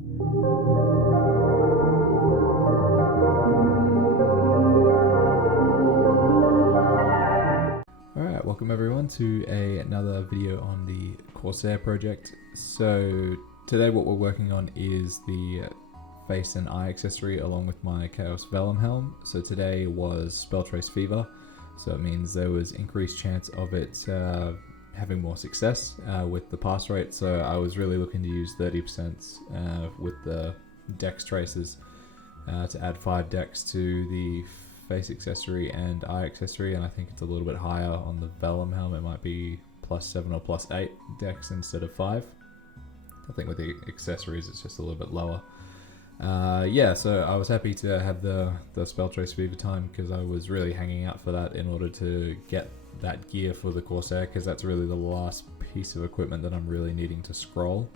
Alright, welcome everyone to another video on the Corsair project. So today what we're working on is the face and eye accessory along with my Chaos Vellum Helm. So today was Spell Trace Fever, so it means there was increased chance of it having more success with the pass rate. So I was really looking to use 30% with the dex traces to add 5 dex to the face accessory and eye accessory, and I think it's a little bit higher on the Vellum Helm. It might be +7 or +8 dex instead of 5. I think with the accessories it's just a little bit lower. Yeah, so I was happy to have the Spell Trace Fever time because I was really hanging out for that in order to get that gear for the Corsair, because that's really the last piece of equipment that I'm really needing to scroll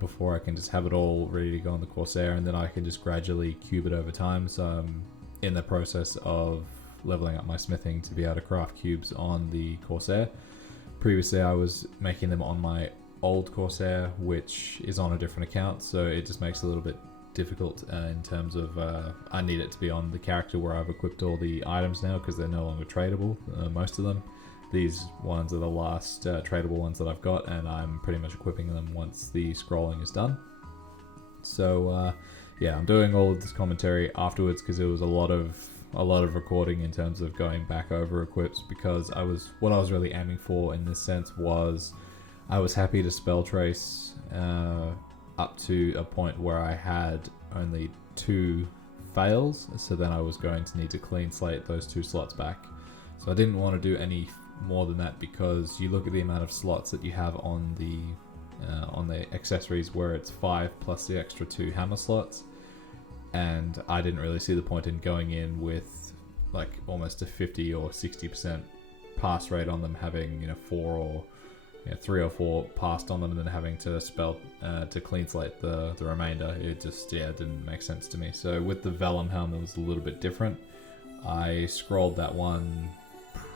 before I can just have it all ready to go on the Corsair, and then I can just gradually cube it over time. So I'm in the process of leveling up my smithing to be able to craft cubes on the Corsair. Previously I was making them on my old Corsair, which is on a different account, so it just makes it a little bit difficult in terms of I need it to be on the character where I've equipped all the items now, because they're no longer tradable, most of them. These ones are the last tradable ones that I've got, and I'm pretty much equipping them once the scrolling is done. So yeah, I'm doing all of this commentary afterwards because it was a lot of recording in terms of going back over equips, because what I was really aiming for in this sense was I was happy to spell trace up to a point where I had only 2 fails, so then I was going to need to clean slate those 2 slots back. So I didn't want to do any more than that, because you look at the amount of slots that you have on the accessories where it's 5 plus the extra 2 hammer slots, and I didn't really see the point in going in with like almost a 50 or 60% pass rate on them, having 4 or 3 or 4 passed on them, and then having to spell to clean slate the remainder. It just didn't make sense to me. So with the Vellum Helm it was a little bit different. I scrolled that one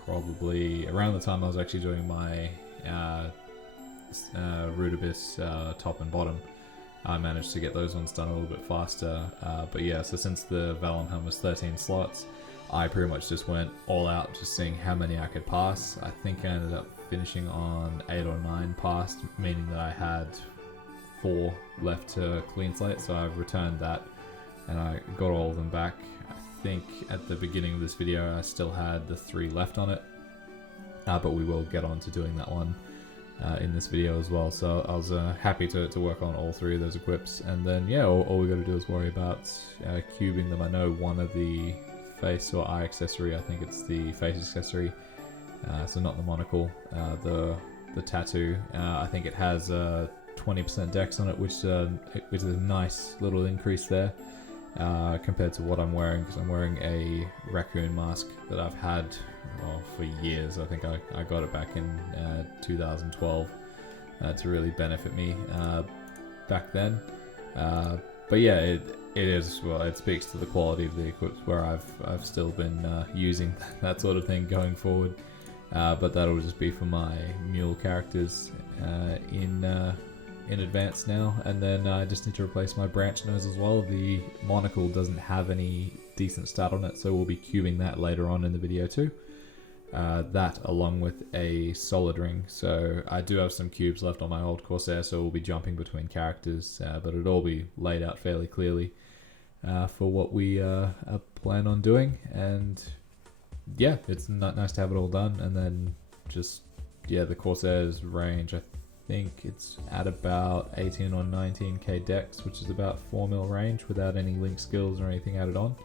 probably around the time I was actually doing my Rudibus top and bottom. I managed to get those ones done a little bit faster, but yeah, so since the Vellum Helm was 13 slots, I pretty much just went all out, just seeing how many I could pass. I think I ended up finishing on 8 or 9 passed, meaning that I had 4 left to clean slate, so I've returned that and I got all of them back. I think at the beginning of this video I still had the 3 left on it, but we will get on to doing that one in this video as well. So I was happy to work on all 3 of those equips, and then yeah, all we got to do is worry about cubing them. I know one of the face or eye accessory, I think it's the face accessory, so not the monocle, the tattoo, I think it has 20% dex on it, which is a nice little increase there compared to what I'm wearing, because I'm wearing a raccoon mask that I've had for years. I think I got it back in 2012 to really benefit me back then. But yeah, it speaks to the quality of the equips where I've still been using that sort of thing going forward. But that'll just be for my mule characters in advance now, and then I just need to replace my branch nose as well. The monocle doesn't have any decent stat on it, so we'll be cubing that later on in the video too. That along with a solid ring. So I do have some cubes left on my old Corsair, so we'll be jumping between characters, but it'll all be laid out fairly clearly for what we plan on doing. And yeah, it's nice to have it all done. And then just the Corsair's range, I think it's at about 18 or 19k dex, which is about 4 mil range without any link skills or anything added on.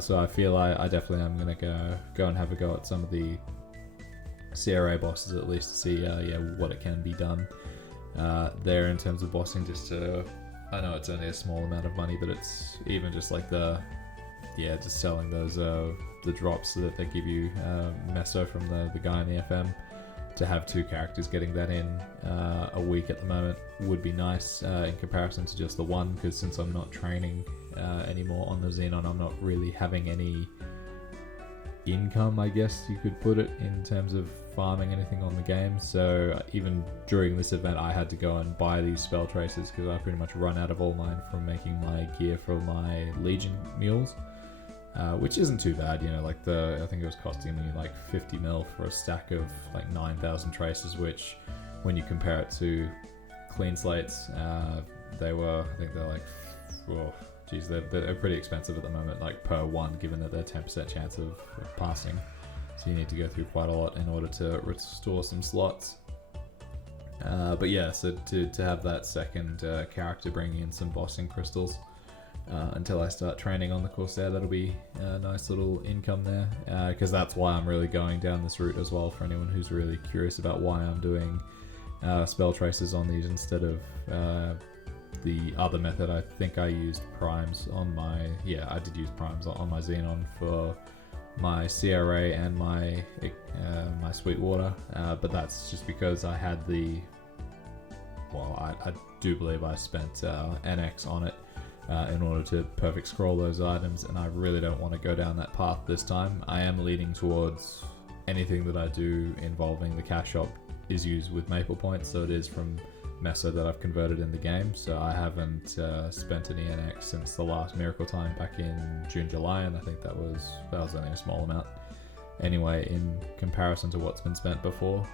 So I feel I definitely am going to go and have a go at some of the CRA bosses, at least to see what it can be done there in terms of bossing. I know it's only a small amount of money, but it's even just like just selling those the drops that they give you meso from the guy in the FM. To have 2 characters getting that in a week at the moment would be nice in comparison to just the one, because since I'm not training anymore on the Xenon, I'm not really having any income, I guess you could put it, in terms of farming anything on the game. So even during this event, I had to go and buy these spell traces because I pretty much run out of all mine from making my gear for my Legion mules, which isn't too bad, you know. Like I think it was costing me like 50 mil for a stack of like 9,000 traces, which when you compare it to clean slates, I think they're like, oh, geez, they're pretty expensive at the moment, like per one, given that they're 10% chance of passing. So you need to go through quite a lot in order to restore some slots. But yeah, so to have that second character bringing in some bossing crystals until I start training on the Corsair, that'll be a nice little income there. Because that's why I'm really going down this route as well, for anyone who's really curious about why I'm doing spell traces on these instead of the other method. I think I used primes on my... Yeah, I did use primes on my Xenon for my CRA and my Sweetwater, but that's just because I had the... Well, I do believe I spent NX on it in order to perfect scroll those items, and I really don't want to go down that path this time. I am leaning towards anything that I do involving the cash shop is used with Maple points, so it is from Meso that I've converted in the game, so I haven't spent any NX since the last Miracle Time back in June, July, and I think that was only a small amount anyway in comparison to what's been spent before.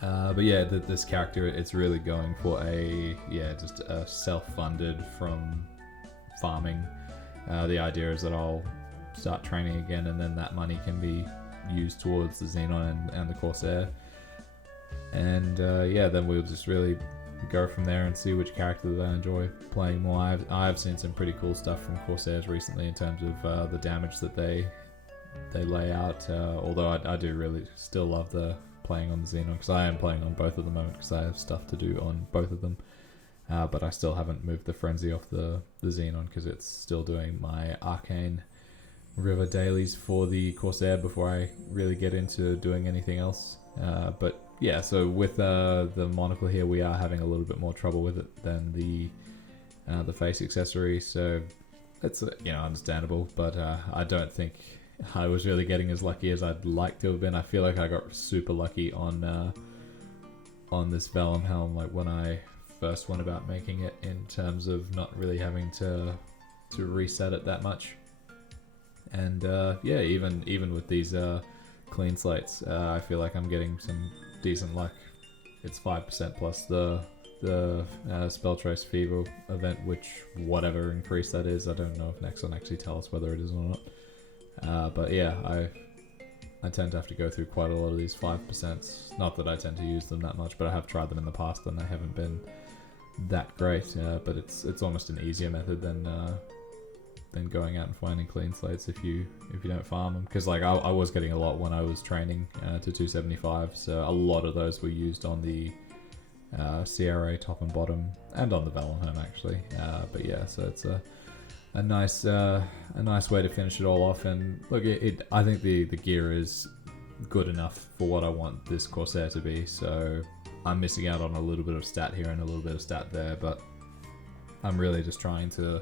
But yeah, this character, it's really going for just a self-funded from farming. The idea is that I'll start training again, and then that money can be used towards the Xenon and the Corsair. And then we'll just really go from there and see which character that I enjoy playing more. I've seen some pretty cool stuff from Corsairs recently in terms of the damage that they lay out, although I do really still love the playing on the Xenon, because I am playing on both at the moment because I have stuff to do on both of them, but I still haven't moved the Frenzy off the Xenon because it's still doing my Arcane River dailies for the Corsair before I really get into doing anything else. But yeah, so with the monocle here, we are having a little bit more trouble with it than the face accessory, so it's understandable, but I don't think I was really getting as lucky as I'd like to have been. I feel like I got super lucky on this Vellum Helm, like when I first went about making it, in terms of not really having to reset it that much. And even with these clean slates, I feel like I'm getting some decent luck. It's 5% plus the Spell Trace Fever event, which whatever increase that is, I don't know if Nexon actually tell us whether it is or not. But yeah, I tend to have to go through quite a lot of these 5%. Not that I tend to use them that much, but I have tried them in the past and they haven't been that great. But it's almost an easier method than going out and finding clean slates if you don't farm them. Because like I was getting a lot when I was training to 275, so a lot of those were used on the CRA top and bottom, and on the Vellum Helmet actually. But yeah, so it's a nice way to finish it all off. And look, I think the gear is good enough for what I want this Corsair to be. So I'm missing out on a little bit of stat here and a little bit of stat there, but I'm really just trying to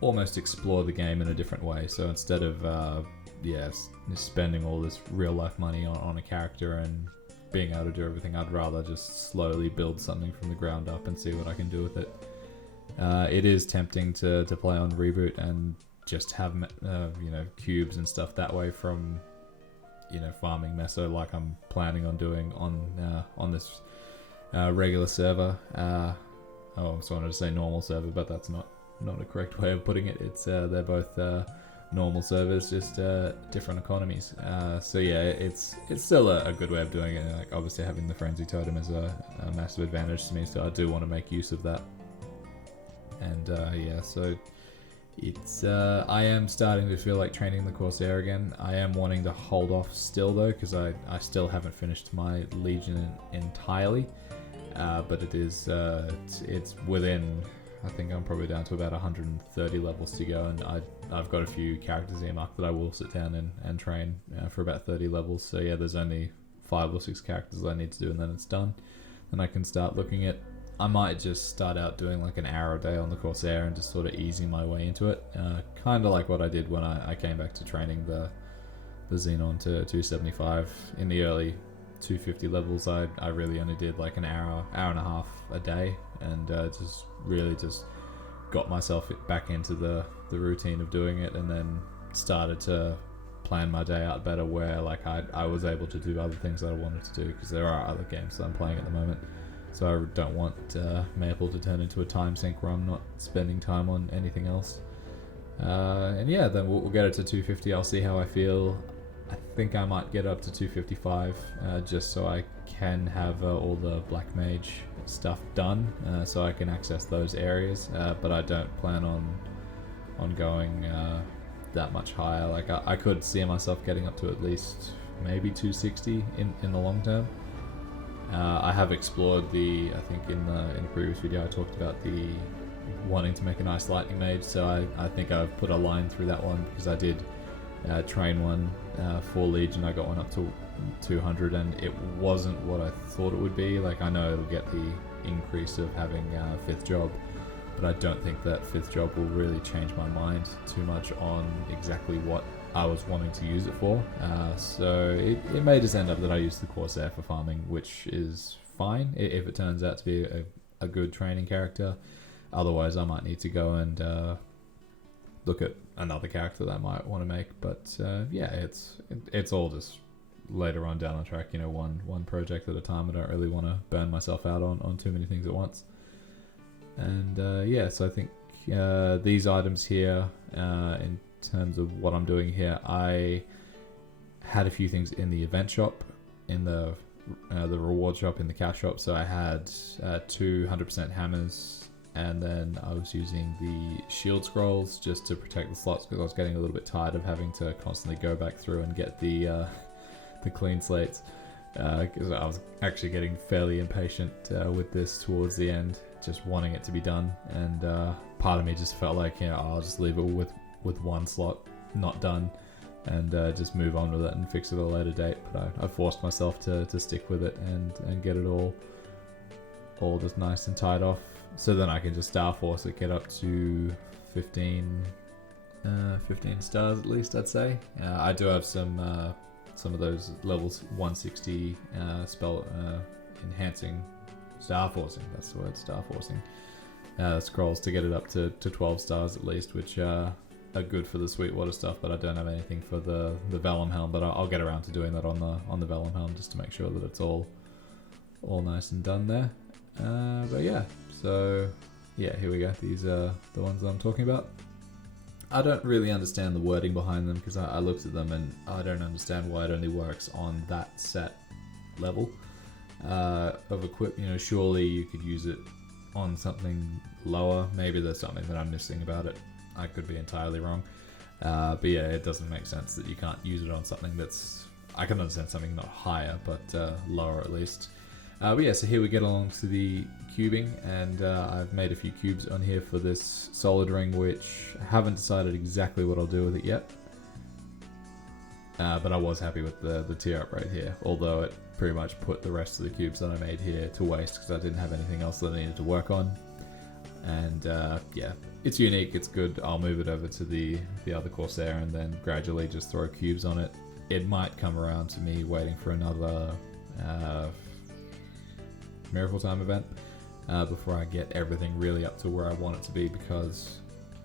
almost explore the game in a different way. So instead of spending all this real life money on a character and being able to do everything, I'd rather just slowly build something from the ground up and see what I can do with it. It is tempting to play on Reboot and just have cubes and stuff that way from farming Meso, like I'm planning on doing on this regular server. I was wanted to say normal server, but that's not a correct way of putting it. It's they're both normal servers, just different economies. So yeah, it's still a good way of doing it. Like obviously having the Frenzy Totem is a massive advantage to me, so I do want to make use of that. And so it's I am starting to feel like training the Corsair again. I am wanting to hold off still though, because I still haven't finished my Legion entirely. But it is it's within, I think I'm probably down to about 130 levels to go, and I've got a few characters earmarked that I will sit down and train for about 30 levels. So yeah, there's only 5 or 6 characters I need to do, and then it's done. Then I can start looking at... I might just start out doing like an hour a day on the Corsair and just sort of easing my way into it. Kind of like what I did when I came back to training Xenon to 275. In the early 250 levels, I really only did like an hour and a half a day, and just really just got myself back into the routine of doing it, and then started to plan my day out better, where like I was able to do other things that I wanted to do, because there are other games that I'm playing at the moment. So I don't want Maple to turn into a time sink where I'm not spending time on anything else. And yeah, then we'll get it to 250. I'll see how I feel. I think I might get up to 255 just so I can have all the Black Mage stuff done, so I can access those areas. But I don't plan on going that much higher. Like I could see myself getting up to at least maybe 260 in the long term. I have explored I think in the previous video I talked about the wanting to make a nice lightning mage, so I think I've put a line through that one, because I did train one for Legion. I got one up to 200 and it wasn't what I thought it would be. Like I know it'll get the increase of having a 5th job, but I don't think that 5th job will really change my mind too much on exactly what I was wanting to use it for. So it may just end up that I use the Corsair for farming, which is fine if it turns out to be a good training character. Otherwise I might need to go and look at another character that I might want to make. But yeah, it's all just later on down the track, you know, one project at a time. I don't really want to burn myself out on too many things at once. And yeah, so I think these items here, in terms of what I'm doing here, I had a few things in the event shop, in the reward shop, in the cash shop. So I had 200% hammers, and then I was using the shield scrolls just to protect the slots, because I was getting a little bit tired of having to constantly go back through and get the clean slates, because I was actually getting fairly impatient with this towards the end, just wanting it to be done. And part of me just felt like, you know, I'll just leave it with one slot not done, and just move on with it and fix it at a later date. But I forced myself to stick with it and get it all just nice and tied off, so then I can just Star Force it, get up to 15 stars at least, I'd say. I do have some of those levels 160 spell enhancing Star Forcing, that's the word, Star Forcing scrolls to get it up to 12 stars at least, which are good for the Sweetwater stuff. But I don't have anything for the Vellum Helm, but I'll get around to doing that on the Vellum Helm, just to make sure that it's all nice and done there. But yeah, so yeah, here we go. These are the ones that I'm talking about. I don't really understand the wording behind them, because I looked at them and I don't understand why it only works on that set level of equip. You know, surely you could use it on something lower. Maybe there's something that I'm missing about it. I could be entirely wrong. But yeah, it doesn't make sense that you can't use it on something that's... I can understand something not higher, but lower at least. But yeah, so here we get along to the cubing, and I've made a few cubes on here for this solid ring, which I haven't decided exactly what I'll do with it yet. But I was happy with the tier up right here, although it pretty much put the rest of the cubes that I made here to waste, because I didn't have anything else that I needed to work on. And yeah, it's unique, it's good. I'll move it over to the other Corsair and then gradually just throw cubes on it. It might come around to me waiting for another Miracle Time event before I get everything really up to where I want it to be, because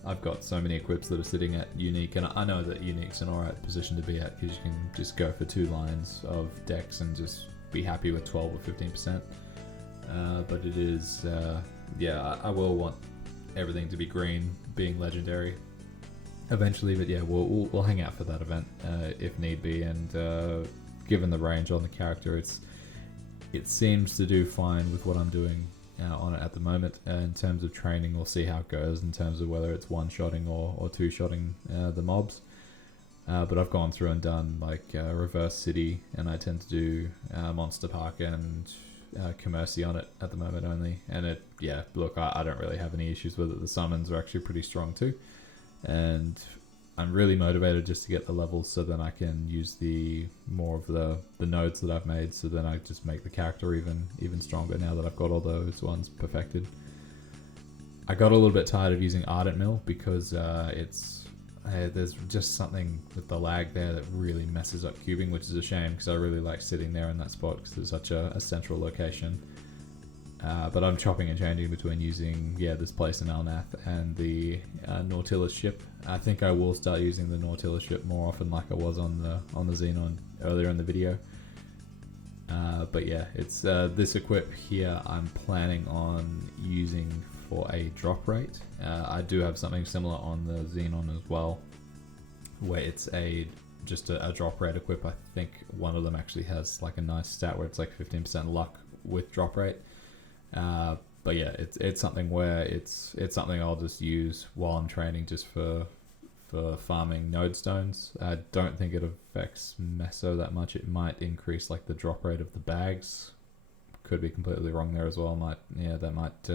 I've got so many equips that are sitting at unique, and I know that unique's an alright position to be at, because you can just go for 2 lines of decks and just be happy with 12 or 15%. But it is, yeah, I will want everything to be green, being legendary eventually. But yeah, we'll hang out for that event if need be. And given the range on the character, it seems to do fine with what I'm doing on it at the moment. In terms of training, we'll see how it goes in terms of whether it's one-shotting or two-shotting the mobs. But I've gone through and done like Reverse City, and I tend to do Monster Park and Commercy on it at the moment only. And it, yeah, look, I don't really have any issues with it. The summons are actually pretty strong too. And I'm really motivated just to get the levels, so then I can use more of the nodes that I've made, so then I just make the character even stronger now that I've got all those ones perfected. I got a little bit tired of using Ardent Mill, because it's there's just something with the lag there that really messes up cubing, which is a shame because I really like sitting there in that spot because it's such a central location. But I'm chopping and changing between using this place in Alnath and the Nautilus ship. I think I will start using the Nautilus ship more often, like I was on the Xenon earlier in the video. But yeah, it's this equip here I'm planning on using for a drop rate. I do have something similar on the Xenon as well, where it's just a drop rate equip. I think one of them actually has like a nice stat where it's like 15% luck with drop rate. But yeah, it's something where it's something I'll just use while I'm training just for farming node stones. I don't think it affects Meso that much. It might increase like the drop rate of the bags. Could be completely wrong there as well. That might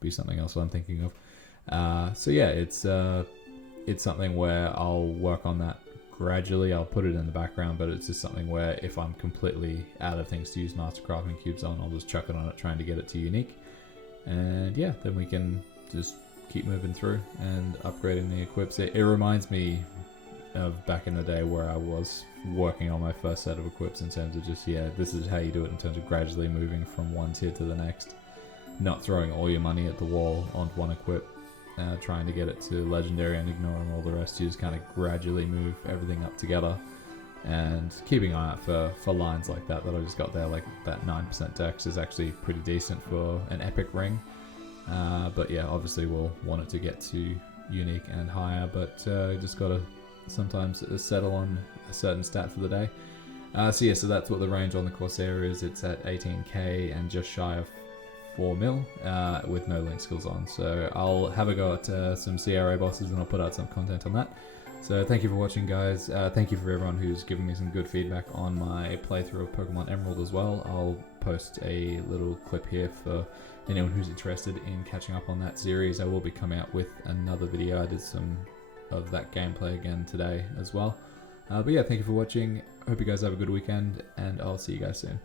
be something else I'm thinking of. So yeah, it's something where I'll work on that gradually. I'll put it in the background, but it's just something where if I'm completely out of things to use master crafting cubes on, I'll just chuck it on it, trying to get it to unique. And yeah, then we can just keep moving through and upgrading the equips. It reminds me of back in the day where I was working on my first set of equips in terms of just, this is how you do it in terms of gradually moving from one tier to the next. Not throwing all your money at the wall on one equip, trying to get it to legendary and ignoring all the rest. You just kind of gradually move everything up together and keeping an eye out for lines like that I just got there. Like that 9% dex is actually pretty decent for an epic ring. But yeah, obviously we'll want it to get to unique and higher, but just gotta sometimes settle on a certain stat for the day. So that's what the range on the Corsair is. It's at 18k and just shy of 4 mil with no link skills on. So I'll have a go at some CRA bosses and I'll put out some content on that. So thank you for watching, guys. Thank you for everyone who's given me some good feedback on my playthrough of Pokemon Emerald as well. I'll post a little clip here for anyone who's interested in catching up on that series. I will be coming out with another video. I did some of that gameplay again today as well. But yeah, thank you for watching. I hope you guys have a good weekend and I'll see you guys soon.